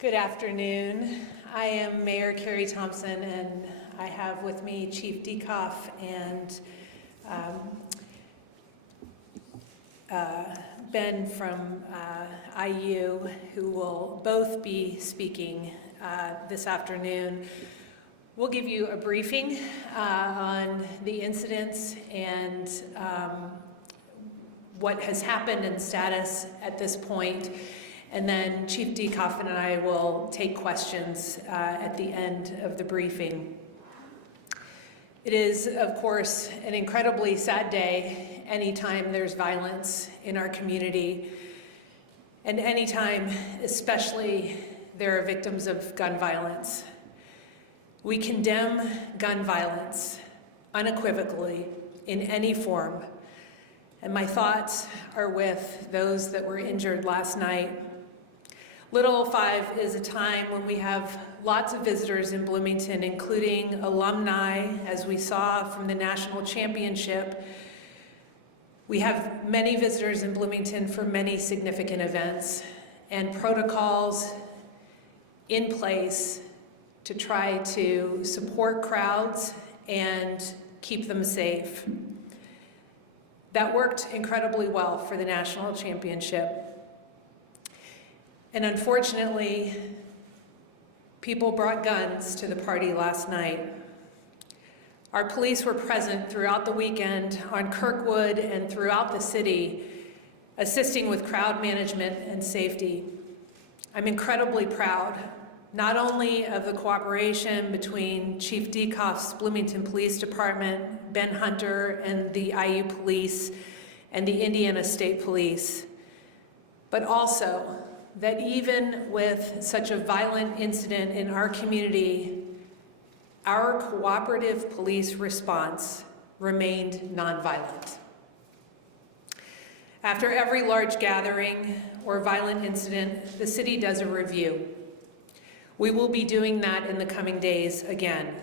Good afternoon. I am Mayor Carrie Thompson, and I have with me Chief Dekoff and Ben from IU, who will both be speaking this afternoon. We'll give you a briefing on the incidents and what has happened and status at this point. And then Chief Dekoff and I will take questions at the end of the briefing. It is, of course, an incredibly sad day anytime there's violence in our community, and anytime, especially, there are victims of gun violence. We condemn gun violence unequivocally in any form, and my thoughts are with those that were injured last night. Little 5 is a time when we have lots of visitors in Bloomington, including alumni, as we saw from the national championship. We have many visitors in Bloomington for many significant events and protocols in place to try to support crowds and keep them safe. That worked incredibly well for the national championship. And unfortunately, people brought guns to the party last night. Our police were present throughout the weekend on Kirkwood and throughout the city, assisting with crowd management and safety. I'm incredibly proud, not only of the cooperation between Chief Dekoff's Bloomington Police Department, Ben Hunter, and the IU Police, and the Indiana State Police, but also that even with such a violent incident in our community, our cooperative police response remained nonviolent. After every large gathering or violent incident, the city does a review. We will be doing that in the coming days again,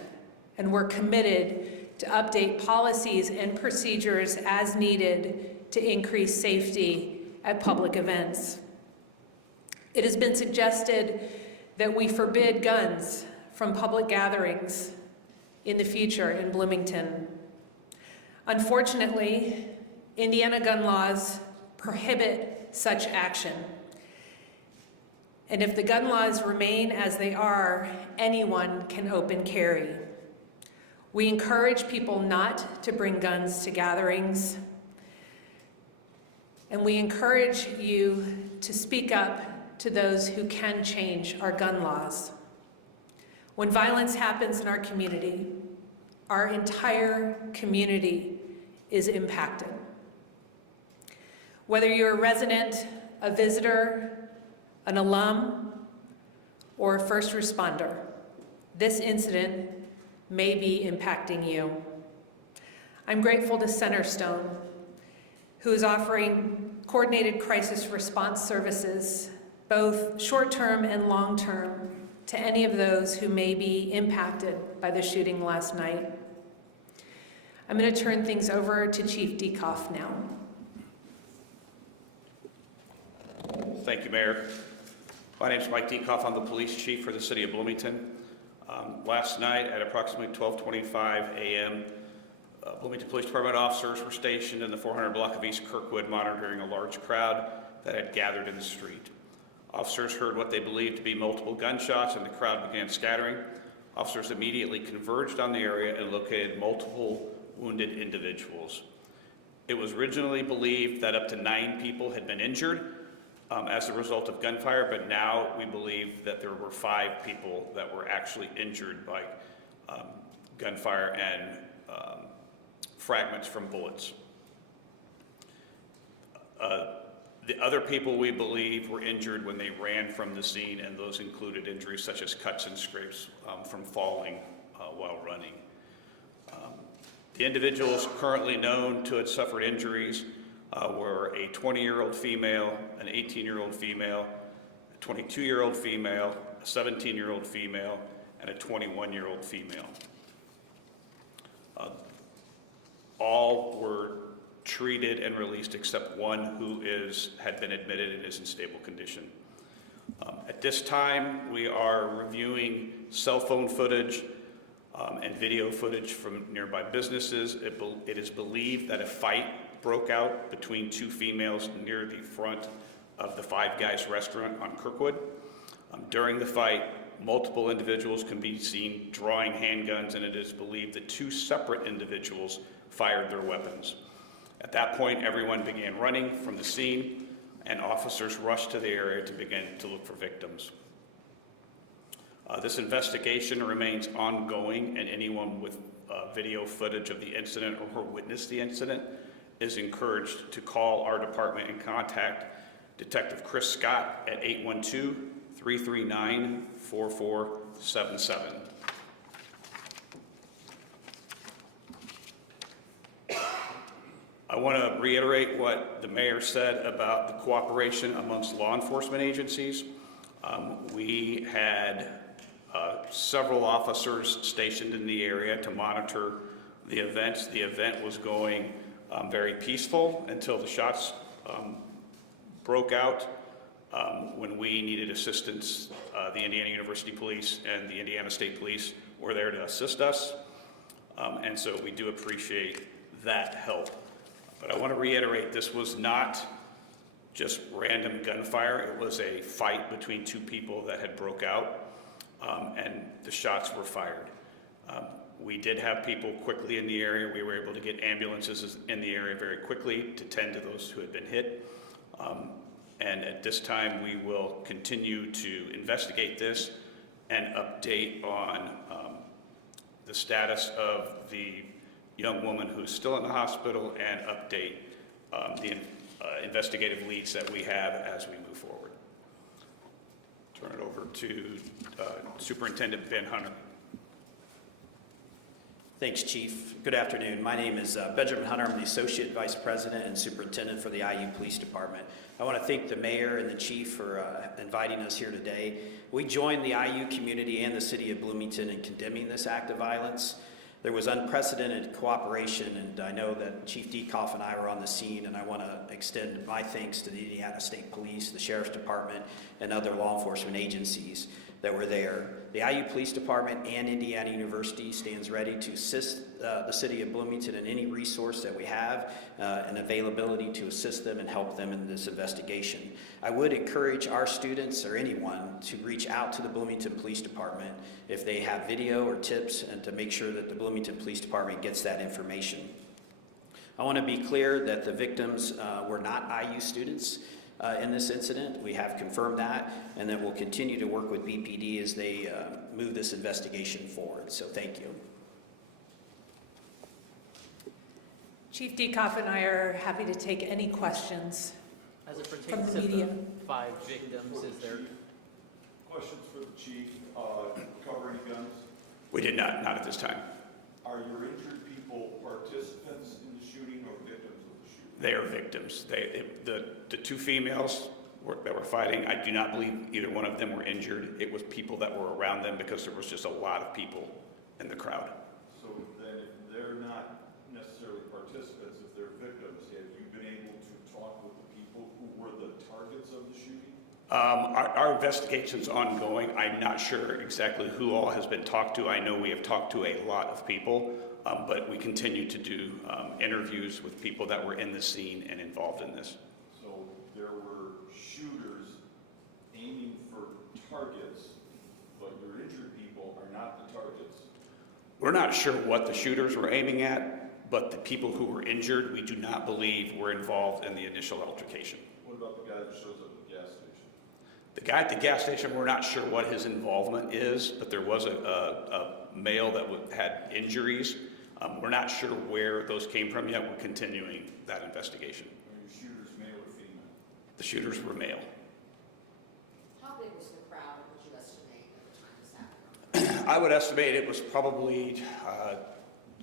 and we're committed to update policies and procedures as needed to increase safety at public events. It has been suggested that we forbid guns from public gatherings in the future in Bloomington. Unfortunately, Indiana gun laws prohibit such action. And if the gun laws remain as they are, anyone can open carry. We encourage people not to bring guns to gatherings, and we encourage you to speak up to those who can change our gun laws. When violence happens in our community, our entire community is impacted. Whether you're a resident, a visitor, an alum, or a first responder, this incident may be impacting you. I'm grateful to Centerstone, who is offering coordinated crisis response services, both short-term and long-term, to any of those who may be impacted by the shooting last night. I'm going to turn things over to Chief Dekoff now. Thank you, Mayor. My name is Mike Dekoff. I'm the police chief for the city of Bloomington. Last night at approximately 12:25 a.m., Bloomington Police Department officers were stationed in the 400 block of East Kirkwood monitoring a large crowd that had gathered in the street. Officers heard what they believed to be multiple gunshots, and the crowd began scattering. Officers immediately converged on the area and located multiple wounded individuals. It was originally believed that up to 9 people had been injured as a result of gunfire, but now we believe that there were 5 people that were actually injured by gunfire and fragments from bullets. The other people we believe were injured when they ran from the scene, and those included injuries such as cuts and scrapes from falling while running. The individuals currently known to have suffered injuries were a 20-year-old female, an 18-year-old female, a 22-year-old female, a 17-year-old female, and a 21-year-old female. All were treated and released except one who had been admitted and is in stable condition. At this time, we are reviewing cell phone footage and video footage from nearby businesses. It is believed that a fight broke out between two females near the front of the Five Guys restaurant on Kirkwood. During the fight, multiple individuals can be seen drawing handguns, and it is believed that two separate individuals fired their weapons. At that point, everyone began running from the scene, and officers rushed to the area to begin to look for victims. This investigation remains ongoing, and anyone with video footage of the incident or who witnessed the incident is encouraged to call our department and contact Detective Chris Scott at 812-339-4477. I want to reiterate what the mayor said about the cooperation amongst law enforcement agencies. We had several officers stationed in the area to monitor the events. The event was going very peaceful until the shots broke out. When we needed assistance, the Indiana University Police and the Indiana State Police were there to assist us. And so we do appreciate that help. But I want to reiterate, this was not just random gunfire. It was a fight between two people that had broke out, and the shots were fired. We did have people quickly in the area. We were able to get ambulances in the area very quickly to tend to those who had been hit. And at this time, we will continue to investigate this and update on the status of the young woman who's still in the hospital and update the investigative leads that we have as we move forward. Turn it over to Superintendent Ben Hunter. Thanks, Chief. Good afternoon. My name is Benjamin Hunter. I'm the Associate Vice President and Superintendent for the IU Police Department. I want to thank the Mayor and the Chief for inviting us here today. We joined the IU community and the City of Bloomington in condemning this act of violence. There was unprecedented cooperation, and I know that Chief Dekoff and I were on the scene, and I want to extend my thanks to the Indiana State Police, the Sheriff's Department, and other law enforcement agencies that were there. The IU Police Department and Indiana University stands ready to assist the City of Bloomington in any resource that we have and availability to assist them and help them in this investigation. I would encourage our students or anyone to reach out to the Bloomington Police Department if they have video or tips, and to make sure that the Bloomington Police Department gets that information. I want to be clear that the victims were not IU students in this incident. We have confirmed that, and that we'll continue to work with BPD as they move this investigation forward. So thank you. Chief Dekoff and I are happy to take any questions. As it From pertains the to media. the 5 victims, is there? Questions for the chief, cover any guns? We did not at this time. Are your injured people participants in the shooting or victims of the shooting? They are victims. The two females that were fighting, I do not believe either one of them were injured. It was people that were around them because there was just a lot of people in the crowd. So then if they're not necessarily participants, if they're victims, have you been able to talk with the people who were the targets of the shooting? Our investigation's ongoing. I'm not sure exactly who all has been talked to. I know we have talked to a lot of people, but we continue to do interviews with people that were in the scene and involved in this. So there were shooters aiming for targets, but your injured people are not the targets. We're not sure what the shooters were aiming at, but the people who were injured, we do not believe were involved in the initial altercation. What about the guy that shows up at the gas station? The guy at the gas station, we're not sure what his involvement is, but there was a male that had injuries. We're not sure where those came from yet. We're continuing that investigation. Are your shooters male or female? The shooters were male. How big was the crowd, would you estimate, at the time this happened? I would estimate it was probably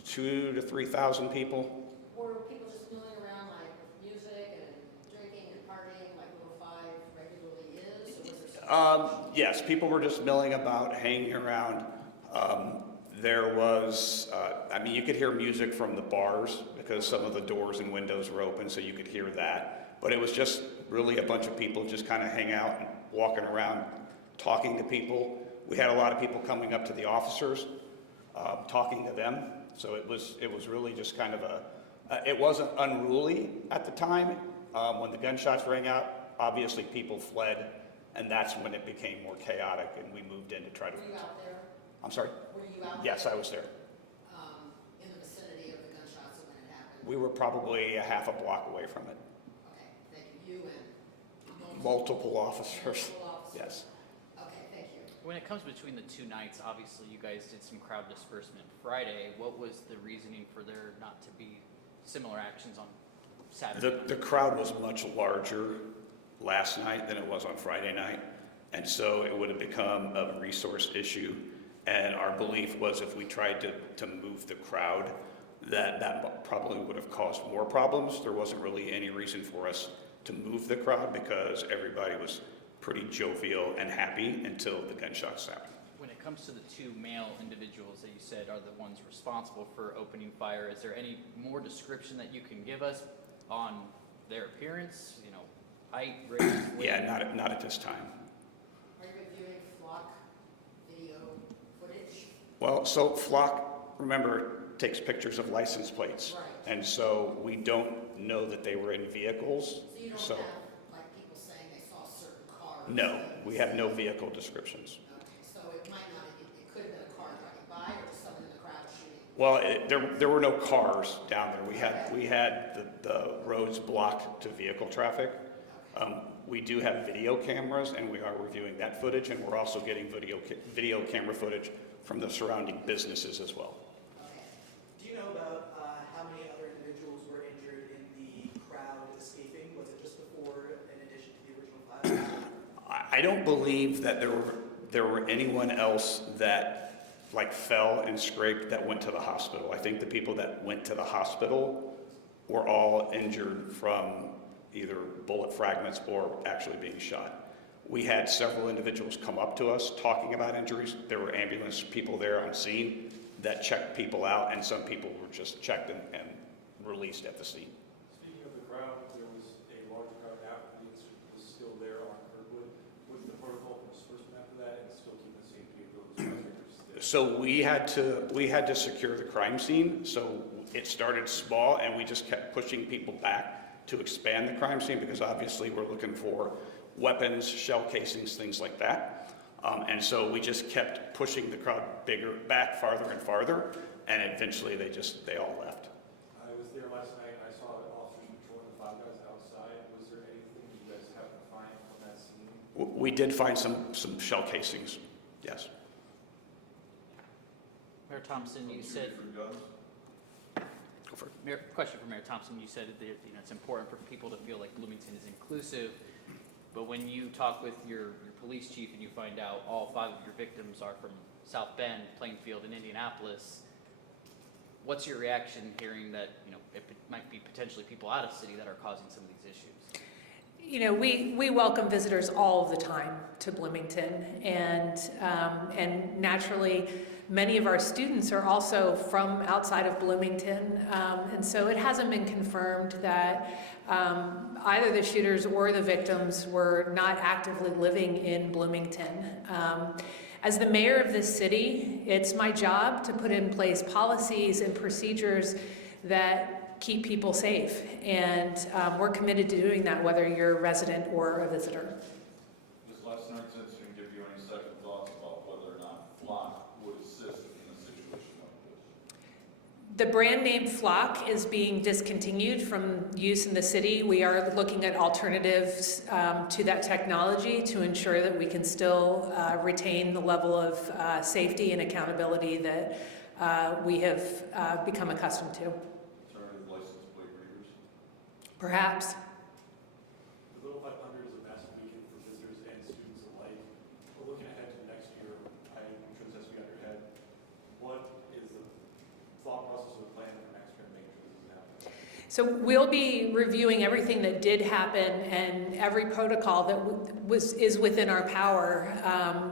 2,000 to 3,000 people. Or were people just milling around like with music and drinking and partying like Little Five regularly is? Or was there Yes, people were just milling about, hanging around. There was, you could hear music from the bars because some of the doors and windows were open, so you could hear that. But it was just really a bunch of people just kind of hang out and walking around, talking to people. We had a lot of people coming up to the officers, talking to them. So it was really just kind of it wasn't unruly at the time. When the gunshots rang out, obviously people fled, and that's when it became more chaotic, and we moved in to try to. Were you out there? I'm sorry? Were you out there? Yes, I was there. In the vicinity of the gunshots when it happened? We were probably a half a block away from it. Okay, thank you. You and Multiple officers. multiple officers? Yes. Okay, thank you. When it comes between the two nights, obviously you guys did some crowd dispersement Friday. What was the reasoning for there not to be similar actions on Saturday? The crowd was much larger last night than it was on Friday night, and so it would have become a resource issue. And our belief was if we tried to move the crowd, that probably would have caused more problems. There wasn't really any reason for us to move the crowd because everybody was pretty jovial and happy until the gunshots happened. When it comes to the two male individuals that you said are the ones responsible for opening fire, is there any more description that you can give us on their appearance? You know, height, race, weight? Yeah, not at this time. Are you reviewing flock video footage? Well, so Flock, remember, takes pictures of license plates. Right. And so we don't know that they were in vehicles. So you don't have, like, people saying they saw certain cars? No, we have no vehicle descriptions. Okay, so it might not, it could have been a car driving by or just someone in the crowd shooting? Well, there were no cars down there. We had the roads blocked to vehicle traffic. We do have video cameras, and we are reviewing that footage, and we're also getting video camera footage from the surrounding businesses as well. Okay. Do you know about how many other individuals were injured in the crowd escaping? Was it just before, in addition to the original five? I don't believe that there were anyone else that like fell and scraped that went to the hospital. I think the people that went to the hospital were all injured from either bullet fragments or actually being shot. We had several individuals come up to us talking about injuries. There were ambulance people there on scene that checked people out, and some people were just checked and released at the scene. Speaking of the crowd, there was a large crowd after the incident was still there on Kirkwood. What's the protocol for dispersement after that and still keep the same people as So we had to secure the crime scene. So it started small, and we just kept pushing people back to expand the crime scene because obviously we're looking for weapons, shell casings, things like that. And so we just kept pushing the crowd back farther and farther, and eventually they all left. I was there last night. I saw officers patrolling the five guys outside. Was there anything you guys happened to find on that scene? We did find some shell casings, yes. Mayor Thompson, you said, Go for it. question for Mayor Thompson, you said that it's important for people to feel like Bloomington is inclusive, but when you talk with your police chief and you find out all 5 of your victims are from South Bend, Plainfield, and Indianapolis, what's your reaction hearing that it might be potentially people out of city that are causing some of these issues? We welcome visitors all the time to Bloomington, and naturally, many of our students are also from outside of Bloomington, and so it hasn't been confirmed that either the shooters or the victims were not actively living in Bloomington. As the mayor of this city, it's my job to put in place policies and procedures that keep people safe, and we're committed to doing that whether you're a resident or a visitor. Does last night's incident give you any second thoughts about whether or not Flock would assist in a situation like this? The brand name Flock is being discontinued from use in the city. We are looking at alternatives to that technology to ensure that we can still retain the level of safety and accountability that we have become accustomed to. Alternative license plate readers? Perhaps. The Little 500 is a massive weekend for visitors and students alike. We're looking ahead to next year. I'm sure this has to be on your head. What is the thought process of the plan for next year to make sure this is happening? So we'll be reviewing everything that did happen and every protocol that is within our power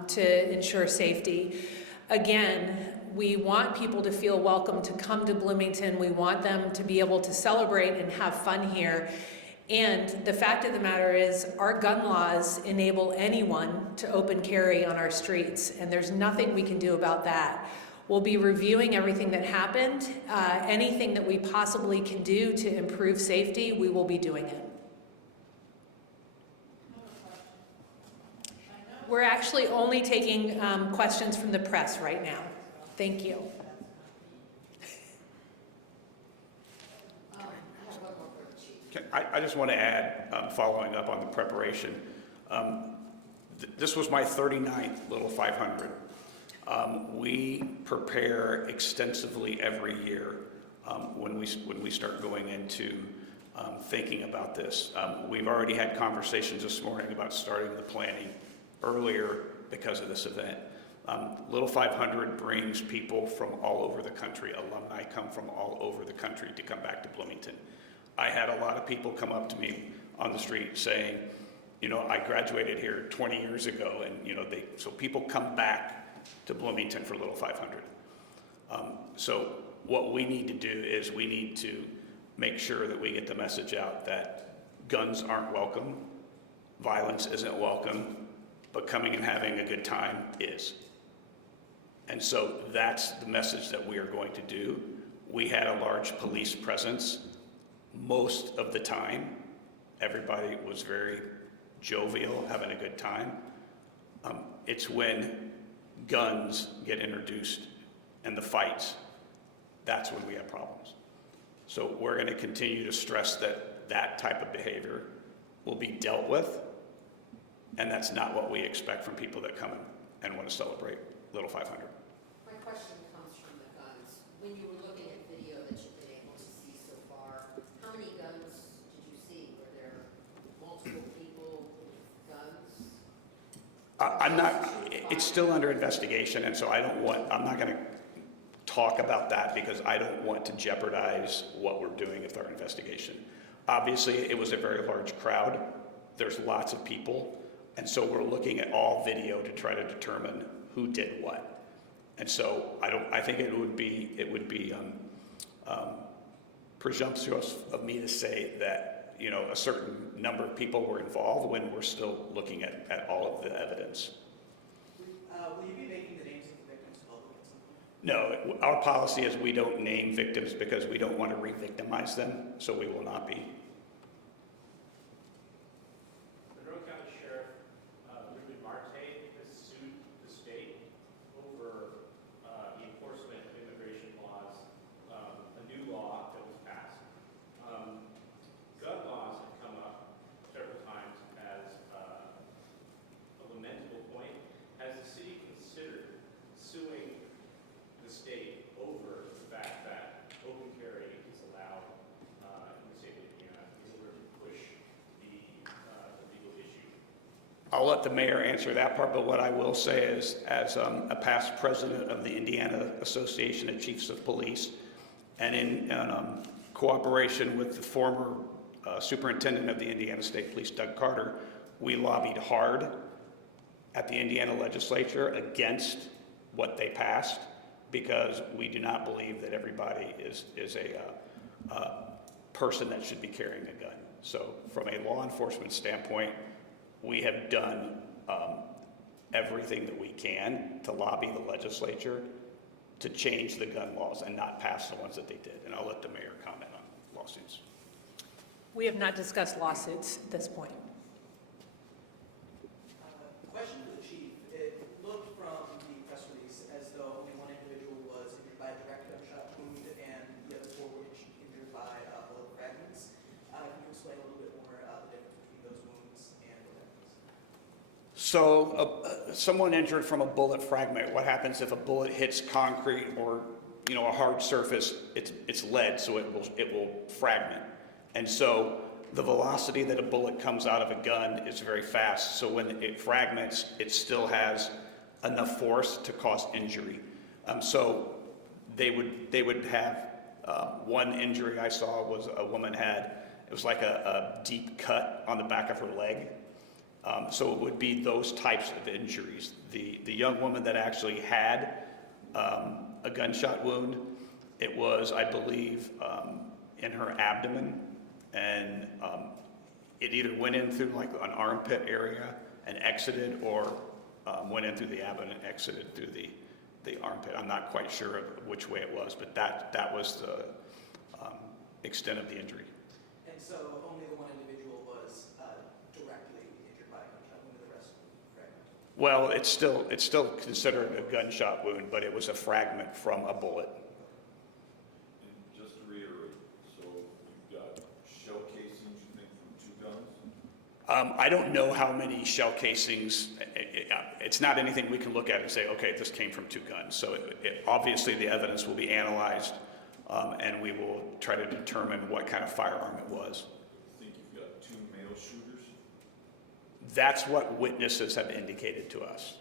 to ensure safety. Again, we want people to feel welcome to come to Bloomington. We want them to be able to celebrate and have fun here. And the fact of the matter is, our gun laws enable anyone to open carry on our streets, and there's nothing we can do about that. We'll be reviewing everything that happened. Anything that we possibly can do to improve safety, we will be doing it. We're actually only taking questions from the press right now. Thank you. I have one more for the chief. I just want to add, following up on the preparation, this was my 39th Little 500. We prepare extensively every year when we start going into thinking about this. We've already had conversations this morning about starting the planning earlier because of this event. Little 500 brings people from all over the country. Alumni come from all over the country to come back to Bloomington. I had a lot of people come up to me on the street saying, you know, I graduated here 20 years ago, and you know, so people come back to Bloomington for Little 500. So what we need to do is we need to make sure that we get the message out that guns aren't welcome, violence isn't welcome, but coming and having a good time is. And so that's the message that we are going to do. We had a large police presence most of the time. Everybody was very jovial, having a good time. It's when guns get introduced and the fights, that's when we have problems. So we're going to continue to stress that that type of behavior will be dealt with, and that's not what we expect from people that come and want to celebrate Little 500. My question comes from the guns. When you were looking at video that you've been able to see so far, how many guns did you see? Were there multiple people with guns? I'm not, it's still under investigation, and so I'm not going to talk about that because I don't want to jeopardize what we're doing with our investigation. Obviously, it was a very large crowd. There's lots of people, and so we're looking at all video to try to determine who did what. And so I think it would be presumptuous of me to say that, you know, a certain number of people were involved when we're still looking at all of the evidence. Will you be making the names of the victims public at some point? No, our policy is we don't name victims because we don't want to re-victimize them, so we will not be. Monroe County Sheriff Ruben Marte has sued the state over the enforcement of immigration laws, a new law that was passed. Gun laws have come up several times as a lamentable point. Has the city considered suing the state over the fact that open carry is allowed in the state of Indiana in order to push the legal issue? I'll let the mayor answer that part, but what I will say is, as a past president of the Indiana Association of Chiefs of Police, and in cooperation with the former superintendent of the Indiana State Police, Doug Carter, we lobbied hard at the Indiana legislature against what they passed because we do not believe that everybody is a person that should be carrying a gun. So from a law enforcement standpoint, we have done everything that we can to lobby the legislature to change the gun laws and not pass the ones that they did. And I'll let the mayor comment on lawsuits. We have not discussed lawsuits at this point. Question for the chief. It looked from the press release as though only one individual was injured by a direct gunshot wound and the other four were injured by bullet fragments. Can you explain a little bit more the difference between those wounds and what that means? So someone injured from a bullet fragment, what happens if a bullet hits concrete or, you know, a hard surface? It's lead, so it will fragment. And so the velocity that a bullet comes out of a gun is very fast. So when it fragments, it still has enough force to cause injury. So they would have one injury I saw was a woman had, it was like a deep cut on the back of her leg. So it would be those types of injuries. The young woman that actually had a gunshot wound, it was, I believe, in her abdomen, and it either went in through like an armpit area and exited, or went in through the abdomen and exited through the armpit. I'm not quite sure of which way it was, but that was the extent of the injury. And so only the one individual was directly injured by a gunshot wound, and the rest fragmented. Well, it's still considered a gunshot wound, but it was a fragment from a bullet. And just to reiterate, so you've got shell casings, you think, from 2 guns? I don't know how many shell casings. It's not anything we can look at and say, okay, this came from 2 guns. So obviously the evidence will be analyzed, and we will try to determine what kind of firearm it was. I think you've got 2 male shooters, That's what witnesses have indicated to us.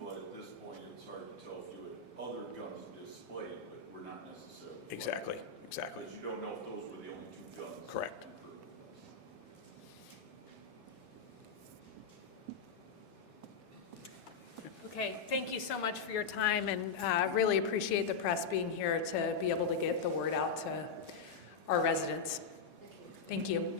but at this point, it's hard to tell if you had other guns displayed, but we're not necessarily. Exactly. Because you don't know if those were the only 2 guns. Correct. Okay, thank you so much for your time, and really appreciate the press being here to be able to get the word out to our residents. Thank you.